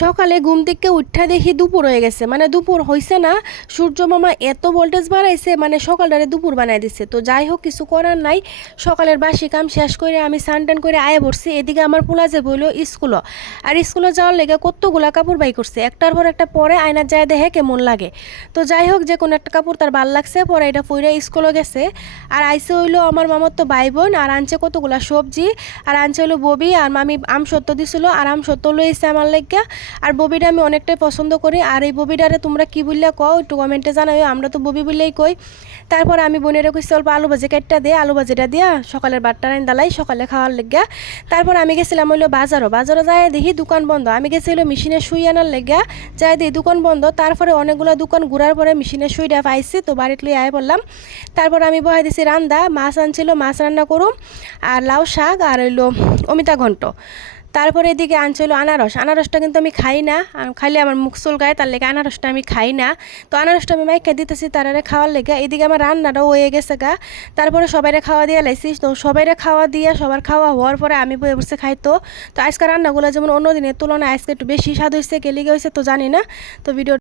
সকালে ঘুম থেকে উঠা দেখি দুপুর হয়ে গেছে, মানে দুপুর হয়েছে না, সূর্য মামা এত ভোল্টেজ বাড়াইছে, মানে সকালটারে দুপুর বানাই দিচ্ছে। তো যাই হোক, কিছু করার নাই। সকালের বাসি কাম শেষ করে আমি স্নান টান করে আয়ে পড়ছি। এদিকে আমার পোলা যে বইলো স্কুলও, আর স্কুলে যাওয়ার লেগে কতগুলা কাপড় বাই করছে, একটার পর একটা পরে আয়নার যায় দেখে কেমন লাগে। তো যাই হোক, যে কোনো একটা কাপড় তার ভাল লাগছে, পরে এটা পরে স্কুলে গেছে। আর আইসে হইলো আমার মামার তো ভাই বোন, আর আনছে কতগুলা সবজি, আর আনছে হইলো ববি, আর মামি আম সত্য দিছিল, আর আম সত্য লইছে আমার লেগা। আর ববিটা আমি অনেকটাই পছন্দ করি। আর এই ববিটারে তোমরা কি বললে কও একটু কমেন্টে জানাইও, আমরা তো ববি বললেই কই। তারপর আমি বোনেরা কইছি অল্প আলু ভাজি কাটটা দে, আলু ভাজিটা দিয়া সকালের বাট্টা রাইন দালাই সকালে খাওয়ার লেগা। তারপর আমি গেছিলাম হইলো বাজারও যায় দেখি দোকান বন্ধ। আমি গেছিল মেশিনের সুই আনার লেগা, যাই দেখি দোকান বন্ধ। তারপরে অনেকগুলো দোকান ঘুরার পরে মেশিনের সুইটা পাইছি, তো বাড়িতে লই আয় পড়লাম। তারপর আমি বহাই দিছি রান্দা, মাছ আনছিল, মাছ রান্না করুম, আর লাউ শাক, আর হইলো অমিতা ঘন্ট। তারপরে এদিকে আনছিল আনারসটা কিন্তু আমি খাই না, খাইলে আমার মুখ চুলকায়, তার লেগে আনারসটা আমি খাই না। তো আনারসটা আমি মাইকা দিতেছি তারারে খাওয়ার লেগে। এদিকে আমার রান্নাটাও হয়ে গেছে গা। তারপরে সবাইরে খাওয়া দিয়ে লাইছি, তো সবাইরে খাওয়া দিয়ে সবার খাওয়া হওয়ার পরে আমি বসে বসে খাইতো। তো আজকে রান্নাগুলো যেমন অন্য দিনের তুলনায় আজকে একটু বেশি স্বাদ হয়েছে, কেলিগে হয়েছে তো জানি না। তো ভিডিও